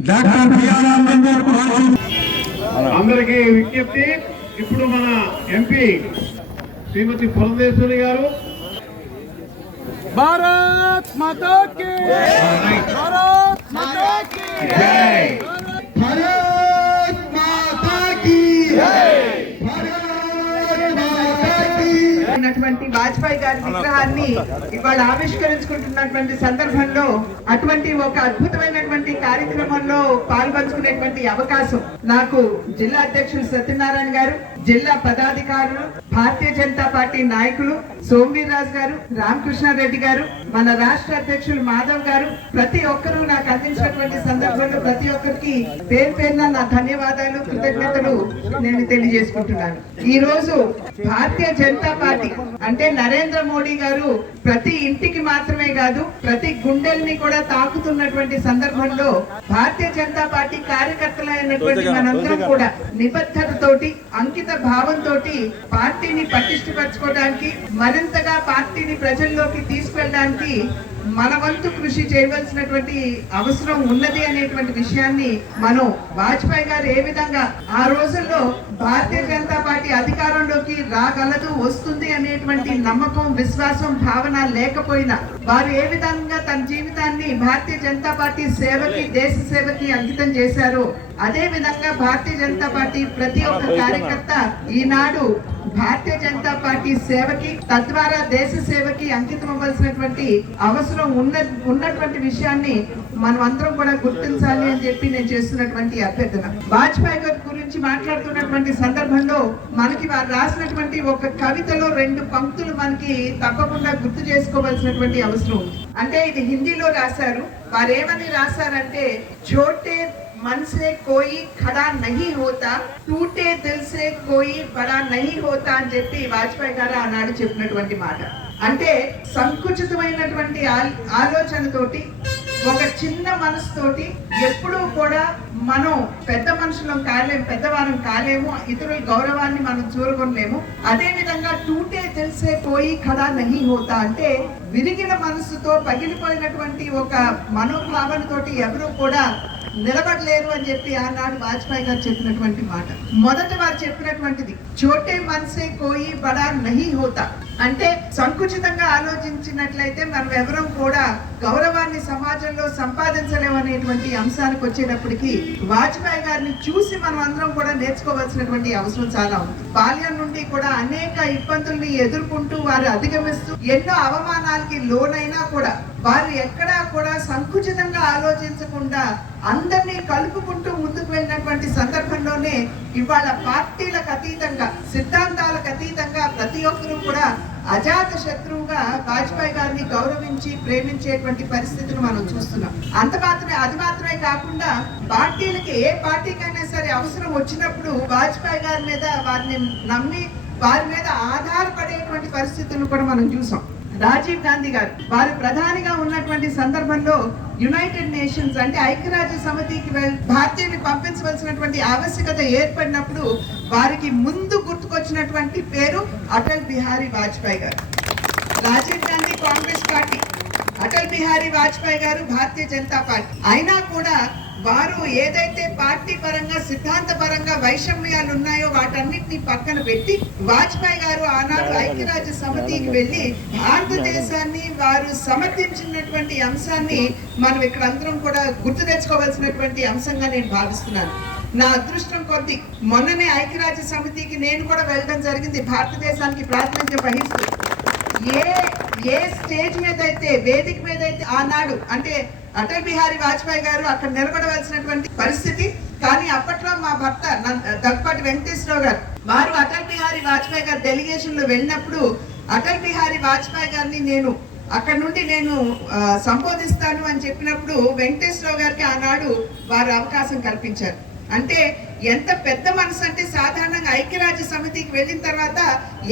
Doctor అందరికీ విజ్ఞప్తి ఇప్పుడు మన ఎంపీ శ్రీమతి పురంధేశ్వరి గారు. భారత్ మాతా అయినటువంటి వాజ్పేయి గారి విగ్రహాన్ని ఇవాళ ఆవిష్కరించుకుంటున్నటువంటి సందర్భంలో అటువంటి ఒక అద్భుతమైనటువంటి కార్యక్రమంలో పాల్పంచుకునేటువంటి అవకాశం నాకు జిల్లా అధ్యక్షులు సత్యనారాయణ గారు. జిల్లా పదాధికారులు భారతీయ జనతా పార్టీ నాయకులు సోమవీర్రాజు గారు రామకృష్ణారెడ్డి గారు మన రాష్ట్ర అధ్యక్షులు మాధవ్ గారు ప్రతి ఒక్కరూ నాకు అందించినటువంటి సందర్భంలో ప్రతి ఒక్కరికి పేరు పేరున నా ధన్యవాదాలు కృతజ్ఞతలు నేను తెలియజేసుకుంటున్నాను. ఈ రోజు భారతీయ జనతా పార్టీ అంటే నరేంద్ర మోడీ గారు ప్రతి ఇంటికి మాత్రమే కాదు ప్రతి గుండెల్ని కూడా తాకుతున్నటువంటి సందర్భంలో భారతీయ జనతా పార్టీ కార్యకర్తలైనటువంటి మనందరం కూడా నిబద్ధతతోటి అంకిత భావంతో పార్టీని పటిష్టపరచుకోవడానికి మరింతగా పార్టీని ప్రజల్లోకి తీసుకెళ్ళడానికి మన వంతు కృషి చేయవలసినటువంటి అవసరం ఉన్నది అనేటువంటి విషయాన్ని మనం వాజ్పేయి గారు ఏ విధంగా ఆ రోజుల్లో భారతీయ జనతా పార్టీ అధికారంలోకి రాగలదు వస్తుంది అనేటువంటి నమ్మకం విశ్వాసం భావన లేకపోయినా వారు ఏ విధంగా తన జీవితాన్ని భారతీయ జనతా పార్టీ సేవకి దేశ సేవకి అంకితం చేశారో అదే విధంగా భారతీయ జనతా పార్టీ ప్రతి ఒక్క కార్యకర్త ఈనాడు భారతీయ జనతా పార్టీ సేవకి తద్వారా దేశ సేవకి అంకితం అవ్వాల్సినటువంటి అవసరం ఉన్న ఉన్నటువంటి విషయాన్ని మనం అందరం కూడా గుర్తించాలి అని చెప్పి నేను చేస్తున్నటువంటి అభ్యర్థన. వాజ్పేయి గారి గురించి మాట్లాడుతున్నటువంటి సందర్భంలో మనకి వారు రాసినటువంటి ఒక కవితలో రెండు పంక్తులు మనకి తప్పకుండా గుర్తు చేసుకోవాల్సినటువంటి అవసరం ఉంది. అంటే ఇది హిందీలో రాశారు. వారు ఏమని రాశారంటే చోటే मन से कोई खड़ा नहीं होता టూటే దిల్ సే కోయి బడా నహీ హోతా అని చెప్పి వాజ్పేయి గారు ఆనాడు చెప్పినటువంటి మాట అంటే సంకుచితమైనటువంటి ఆల్- ఆలోచనతోటి ఒక చిన్న మనసుతోటి ఎప్పుడూ కూడా మనం పెద్ద మనుషులం కాలేము పెద్దవారం కాలేము ఇతరుల గౌరవాన్ని మనం చూరగొనలేము అదే విధంగా టూటే తెలిసే పోయి ఖడా నహి హోతా అంటే విరిగిన మనసుతో పగిలిపోయినటువంటి ఒక మనోభావనతోటి ఎవరు కూడా నిలబడలేరు అని చెప్పి ఆనాడు వాజ్పేయి గారు చెప్పినటువంటి మాట. మొదట వారు చెప్పినటువంటిది చోటే మనసే కోయి బడా నహి హోతా. అంటే సంకుచితంగా ఆలోచించినట్లయితే మనం ఎవరం కూడా గౌరవాన్ని సమాజంలో సంపాదించలేము అనేటువంటి అంశానికి వచ్చేటప్పటికి వాజ్పేయి గారిని చూసి మనం అందరం కూడా నేర్చుకోవాల్సినటువంటి అవసరం చాలా ఉంది. బాల్యం నుండి కూడా అనేక ఇబ్బందుల్ని ఎదుర్కొంటూ వారు అధిగమిస్తూ ఎన్నో అవమానాలకి లోనైనా కూడా వారు ఎక్కడా కూడా సంకుచితంగా ఆలోచించకుండా అందరినీ కలుపుకుంటూ ముందుకు వెళ్ళినటువంటి సందర్భంలోనే ఇవాళ పార్టీలకు అతీతంగా సిద్ధాంతాలకు అతీతంగా అజాత శత్రువుగా వాజ్పేయి గారిని గౌరవించి ప్రేమించేటువంటి పరిస్థితిని మనం చూస్తున్నాం. అంత మాత్రమే అది మాత్రమే కాకుండా పార్టీలకి ఏ పార్టీకైనా సరే అవసరం వచ్చినప్పుడు వాజ్పేయి గారి మీద వారిని నమ్మి వారి మీద ఆధారపడేటువంటి పరిస్థితులను కూడా మనం చూసాం. రాజీవ్ గాంధీ గారు. వారు ప్రధానిగా ఉన్నటువంటి సందర్భంలో యునైటెడ్ నేషన్స్ అంటే ఐక్యరాజ్య సమితికి భారతీయుని పంపించవలసినటువంటి ఆవశ్యకత ఏర్పడినప్పుడు వారికి ముందు గుర్తుకొచ్చినటువంటి పేరు అటల్ బిహారీ వాజ్పేయి గారు. Rajiv Gandhi Congress party Atal Bihari Vajpayee garu Bharatiya Janata party. అయినా కూడా వారు ఏదైతే పార్టీ పరంగా సిద్ధాంత పరంగా వైషమ్యాలు ఉన్నాయో వాటన్నిటిని పక్కన పెట్టి వాజ్పేయి గారు ఆనాడు ఐక్యరాజ్య సమితికి వెళ్ళి భారతదేశాన్ని వారు సమర్థించినటువంటి అంశాన్ని మనం ఇక్కడ అందరం కూడా గుర్తు తెచ్చుకోవాల్సినటువంటి అంశంగా నేను భావిస్తున్నాను. నా అదృష్టం కొద్ది మొన్ననే ఐక్యరాజ్య సమితికి నేను కూడా వెళ్ళడం జరిగింది. భారతదేశానికి ప్రాతినిధ్యం వహిస్తూ. ఏ ఏ స్టేజ్ మీద అయితే వేదిక మీద అయితే ఆనాడు అంటే అటల్ బిహారీ వాజ్పేయి గారు అక్కడ నిలబడవలసినటువంటి పరిస్థితి. కానీ అప్పట్లో మా భర్త దగ్గపాటి వెంకటేశ్వరరావు గారు వారు అటల్ బిహారీ వాజ్పేయి గారు డెలిగేషన్లో వెళ్ళినప్పుడు అటల్ బిహారీ వాజ్పేయి గారిని నేను అక్కడ నుండి నేను సంబోధిస్తాను అని చెప్పినప్పుడు వెంకటేశ్వరరావు గారికి ఆనాడు వారు అవకాశం కల్పించారు. అంటే ఎంత పెద్ద మనసు అంటే సాధారణంగా ఐక్యరాజ్య సమితికి వెళ్ళిన తర్వాత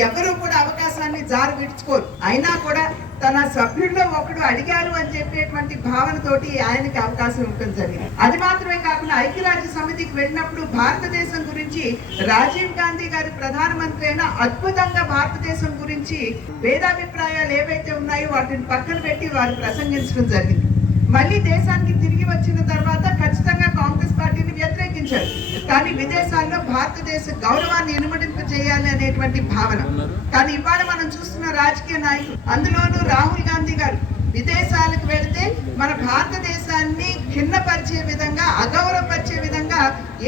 ఎవరూ కూడా అవకాశాన్ని జారు విడుచుకోరు అయినా కూడా తన సభ్యుల్లో ఒకడు అడిగారు అని చెప్పేటువంటి భావనతోటి ఆయనకి అవకాశం ఇవ్వడం జరిగింది అది మాత్రమే కాకుండా ఐక్యరాజ్య సమితికి వెళ్ళినప్పుడు భారతదేశం గురించి రాజీవ్ గాంధీ గారి ప్రధానమంత్రి అయినా అద్భుతంగా భారతదేశం గురించి భేదాభిప్రాయాలు ఏవైతే ఉన్నాయో వాటిని పక్కన పెట్టి వారు ప్రసంగించడం జరిగింది. మళ్ళీ దేశానికి తిరిగి వచ్చిన తర్వాత ఖచ్చితంగా కాంగ్రెస్ పార్టీని వ్యతిరేకించారు. కానీ విదేశాల్లో భారతదేశ గౌరవాన్ని ఎనుమడింపు చేయాలి అనేటువంటి భావన. కానీ ఇవాళ మనం చూస్తున్న రాజకీయ నాయకులు అందులోనూ రాహుల్ గాంధీ గారు విదేశాలకు వెళితే మన భారతదేశాన్ని కిన్నపరిచే విధంగా అగౌరవపరిచే విధంగా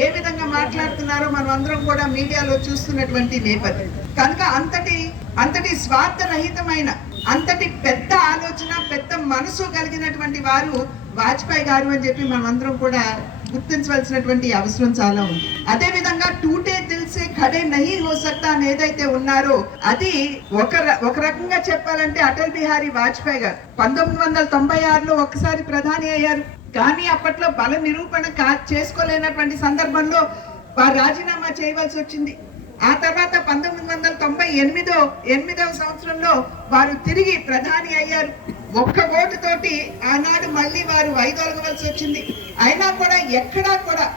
ఏ విధంగా మాట్లాడుతున్నారో మనం అందరం కూడా మీడియాలో చూస్తున్నటువంటి నేపథ్యం. కనుక అంతటి అంతటి స్వార్థరహితమైన అంతటి పెద్ద ఆలోచన పెద్ద మనసు కలిగినటువంటి వారు వాజ్పేయి గారు అని చెప్పి మనం అందరం కూడా గుర్తించవలసినటువంటి అవసరం చాలా ఉంది. అదే విధంగా టూటే దిల్ సే ఖడే నహీ హో అని ఏదైతే ఉన్నారో అది ఒక ఒక రకంగా చెప్పాలంటే అటల్ బిహారీ వాజ్పేయి గారు పంతొమ్మిది వందల తొంభై ఆరులో ఒకసారి ప్రధాని అయ్యారు. కానీ అప్పట్లో బల నిరూపణ కా చేసుకోలేనటువంటి సందర్భంలో వారు రాజీనామా చేయవలసి వచ్చింది. ఆ తర్వాత పంతొమ్మిది వందల తొంభై ఎనిమిదో ఎనిమిదవ సంవత్సరంలో వారు తిరిగి ప్రధాని అయ్యారు. ఒక్క ఓటు తోటి ఆనాడు మళ్ళీ వారు వైదొలగవలసి వచ్చింది. అయినా కూడా ఎక్కడా కూడా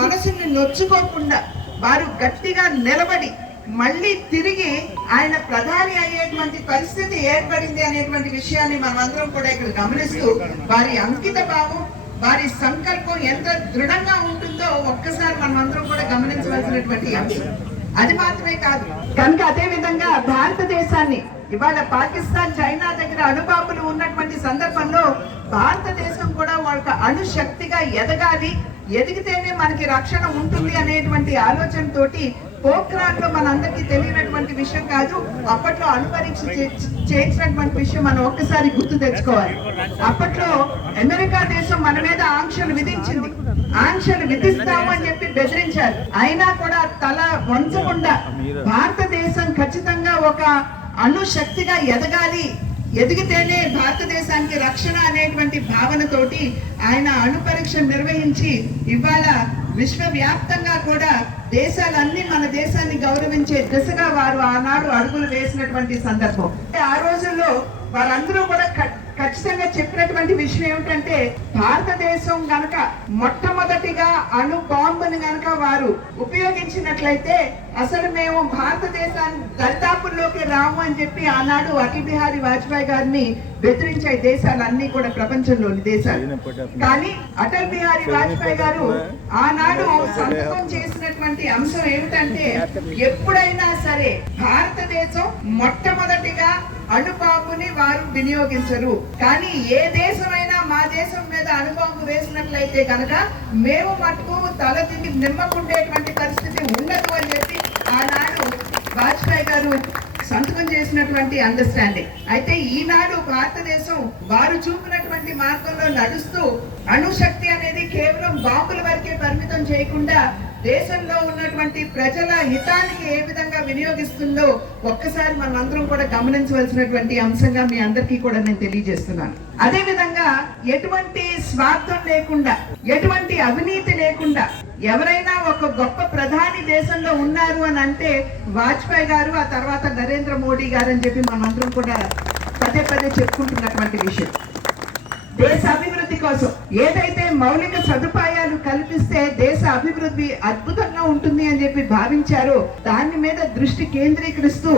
మనసుని నొచ్చుకోకుండా వారు గట్టిగా నిలబడి మళ్ళీ తిరిగి ఆయన ప్రధాని అయ్యేటువంటి పరిస్థితి ఏర్పడింది అనేటువంటి విషయాన్ని మనమందరం కూడా ఇక్కడ గమనిస్తూ వారి అంకిత భావం వారి సంకల్పం ఎంత దృఢంగా ఉంటుందో ఒక్కసారి మనమందరం కూడా గమనించవలసినటువంటి అంశం. అది మాత్రమే కాదు కనుక అదే విధంగా భారతదేశాన్ని ఇవాళ పాకిస్తాన్ చైనా దగ్గర అణుబాంబులు ఉన్నటువంటి సందర్భంలో భారతదేశం కూడా ఒక అణుశక్తిగా ఎదగాలి ఎదిగితేనే మనకి రక్షణ ఉంటుంది అనేటువంటి ఆలోచనతోటి పోఖ్రాన్లో మనందరికీ తెలియనటువంటి విషయం కాదు అప్పట్లో అణుపరీక్ష చే- చేయించినటువంటి విషయం మనం ఒక్కసారి గుర్తు తెచ్చుకోవాలి. అప్పట్లో అమెరికా దేశం మన మీద ఆంక్షలు విధించింది. ఆంక్షలు విధిస్తాము అని చెప్పి బెదిరించారు. అయినా కూడా తల వంచకుండా భారతదేశం ఖచ్చితంగా ఒక అణుశక్తిగా ఎదగాలి ఎదిగితేనే భారతదేశానికి రక్షణ అనేటువంటి భావనతోటి ఆయన అణు పరీక్ష నిర్వహించి ఇవాళ విశ్వవ్యాప్తంగా కూడా దేశాలన్నీ మన దేశాన్ని గౌరవించే దిశగా వారు ఆనాడు అడుగులు వేసినటువంటి సందర్భం. ఆ రోజుల్లో వారందరూ కూడా ఖచ్చితంగా చెప్పినటువంటి విషయం ఏమిటంటే భారతదేశం గనక మొట్టమొదటిగా అణు బాంబుని గనక వారు ఉపయోగించినట్లయితే అసలు మేము భారతదేశాన్ని దరిదాపుల్లోకి రాము అని చెప్పి ఆనాడు అటల్ బిహారీ వాజ్పేయి గారిని బెదిరించాయి దేశాలన్నీ కూడా ప్రపంచంలోని దేశాలు. కానీ అటల్ బిహారీ వాజ్పేయి గారు ఆనాడు సంతకం చేసినటువంటి అంశం ఏమిటంటే ఎప్పుడైనా సరే భారతదేశం మొట్టమొదటిగా అణుబాంబుని వారు వినియోగించరు. కానీ ఏ దేశమైనా మా దేశం మీద అణుబాంబు వేసినట్లయితే కనుక మేము మటుకు తల తిండి నిమ్మకుండేటువంటి పరిస్థితి ఉండదు అని చెప్పి ఆనాడు వాజ్పేయి గారు సంతకం చేసినటువంటి అండర్స్టాండింగ్ అయితే ఈనాడు భారతదేశం వారు చూపినటువంటి మార్గంలో నడుస్తూ అణుశక్తి అనేది కేవలం బాంబుల వరకే పరిమితం చేయకుండా దేశంలో ఉన్నటువంటి ప్రజల హితానికి ఏ విధంగా వినియోగిస్తుందో ఒక్కసారి మనం అందరం కూడా గమనించవలసినటువంటి అంశంగా మీ అందరికీ కూడా నేను తెలియజేస్తున్నాను. అదే విధంగా ఎటువంటి స్వార్థం లేకుండా ఎటువంటి అవినీతి లేకుండా ఎవరైనా ఒక గొప్ప ప్రధాని దేశంలో ఉన్నారు అని అంటే వాజ్పేయి గారు ఆ తర్వాత నరేంద్ర మోడీ గారు అని చెప్పి మనం అందరం కూడా పదే పదే చెప్పుకుంటున్నటువంటి విషయం. దేశ అభివృద్ధి కోసం ఏదైతే మౌలిక సదుపాయాలు కల్పిస్తే దేశ అభివృద్ధి అద్భుతంగా ఉంటుంది అని చెప్పి భావించారో దాని మీద దృష్టి కేంద్రీకరిస్తూ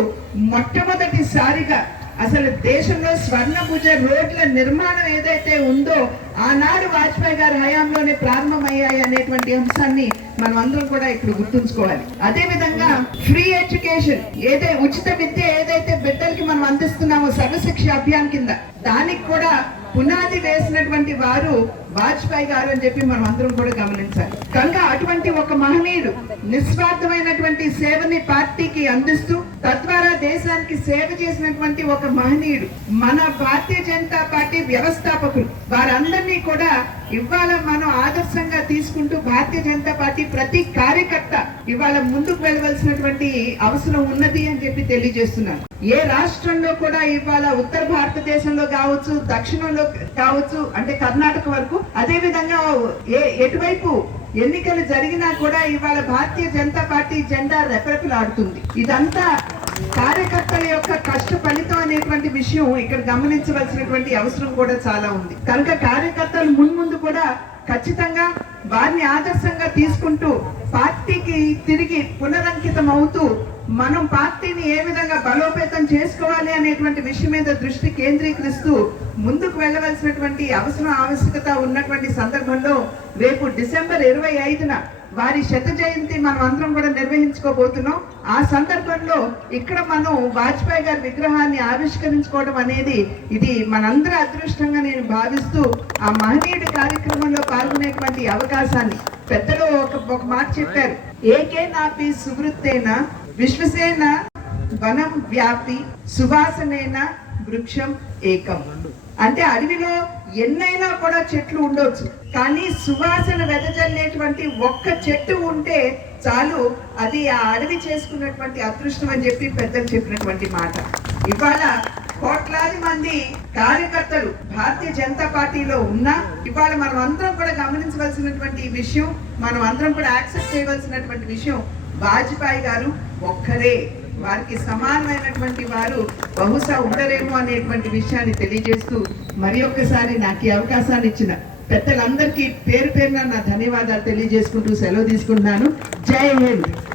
మొట్టమొదటిసారిగా అసలు దేశంలో స్వర్ణభుజ రోడ్ల నిర్మాణం ఏదైతే ఉందో ఆనాడు వాజ్పేయి గారి హయాంలోనే ప్రారంభమయ్యాయి అనేటువంటి అంశాన్ని మనం అందరం కూడా ఇప్పుడు గుర్తుంచుకోవాలి. అదే విధంగా ఫ్రీ ఎడ్యుకేషన్ ఏదైతే ఉచిత విద్య ఏదైతే బిడ్డలకి మనం అందిస్తున్నామో సర్వశిక్ష అభియాన్ కింద దానికి కూడా పునాది వేసినటువంటి వారు వాజ్పేయి గారు అని చెప్పి మనం అందరం కూడా గమనించాలి. కనుక అటువంటి ఒక మహనీయుడు నిస్వార్థమైనటువంటి సేవని పార్టీకి అందిస్తూ తద్వారా దేశానికి సేవ చేసినటువంటి ఒక మహనీయుడు మన భారతీయ జనతా పార్టీ వ్యవస్థాపకులు వారందరినీ కూడా ఇవాళ మనం ఆదర్శంగా తీసుకుంటూ భారతీయ జనతా పార్టీ ప్రతి కార్యకర్త ఇవాళ ముందుకు వెళ్ళవలసినటువంటి అవసరం ఉన్నది అని చెప్పి తెలియజేస్తున్నాను. ఏ రాష్ట్రంలో కూడా ఇవాళ ఉత్తర భారతదేశంలో కావచ్చు దక్షిణంలో కావచ్చు అంటే కర్ణాటక వరకు అదేవిధంగా ఏ ఎటువైపు ఎన్నికలు జరిగినా కూడా ఇవాళ భారతీయ జనతా పార్టీ జెండా రెపరెపలాడుతుంది. ఇదంతా కార్యకర్తల యొక్క కష్ట ఫలితం అనేటువంటి విషయం ఇక్కడ గమనించవలసినటువంటి అవసరం కూడా చాలా ఉంది. కనుక కార్యకర్తలు మున్ముందు కూడా ఖచ్చితంగా వారిని ఆదర్శంగా తీసుకుంటూ పార్టీకి తిరిగి పునరంకితం అవుతూ మనం పార్టీని ఏ విధంగా బలోపేతం చేసుకోవాలి అనేటువంటి విషయం మీద దృష్టి కేంద్రీకరిస్తూ ముందుకు వెళ్ళవలసినటువంటి అవసరం ఆవశ్యకత ఉన్నటువంటి సందర్భంలో రేపు డిసెంబర్ ఇరవై ఐదున వారి శత జయంతి మనం అందరం కూడా నిర్వహించుకోబోతున్నాం. ఆ సందర్భంలో ఇక్కడ మనం వాజ్పేయి గారి విగ్రహాన్ని ఆవిష్కరించుకోవడం అనేది ఇది మనందరి అదృష్టంగా నేను భావిస్తూ ఆ మహనీయుడి కార్యక్రమంలో పాల్గొనేటువంటి అవకాశాన్ని పెద్దలు ఒక ఒక మాట చెప్పారు. ఏకే నాపి సువృత్తేనా విశ్వసేన వనం వ్యాప్తి సువాసనైన వృక్షం ఏకం. అంటే అడవిలో ఎన్నైనా కూడా చెట్లు ఉండొచ్చు. కానీ సువాసన వెదజల్లేటువంటి ఒక్క చెట్టు ఉంటే చాలు అది ఆ అడవి చేసుకున్నటువంటి అదృష్టం అని చెప్పి పెద్దలు చెప్పినటువంటి మాట. ఇవాళ కోట్లాది మంది కార్యకర్తలు భారతీయ జనతా పార్టీలో ఉన్నా ఇవాళ మనం అందరం కూడా గమనించవలసినటువంటి విషయం మనం అందరం కూడా యాక్సెప్ట్ చేయవలసినటువంటి విషయం వాజ్పేయి గారు ఒక్కరే. వారికి సమానమైనటువంటి వారు బహుశా ఉండరేమో అనేటువంటి విషయాన్ని తెలియజేస్తూ మరి ఒక్కసారి నాకు ఈ అవకాశాన్ని ఇచ్చిన పెద్దలందరికీ పేరు పేరున నా ధన్యవాదాలు తెలియజేసుకుంటూ సెలవు తీసుకుంటున్నాను. జై హింద్.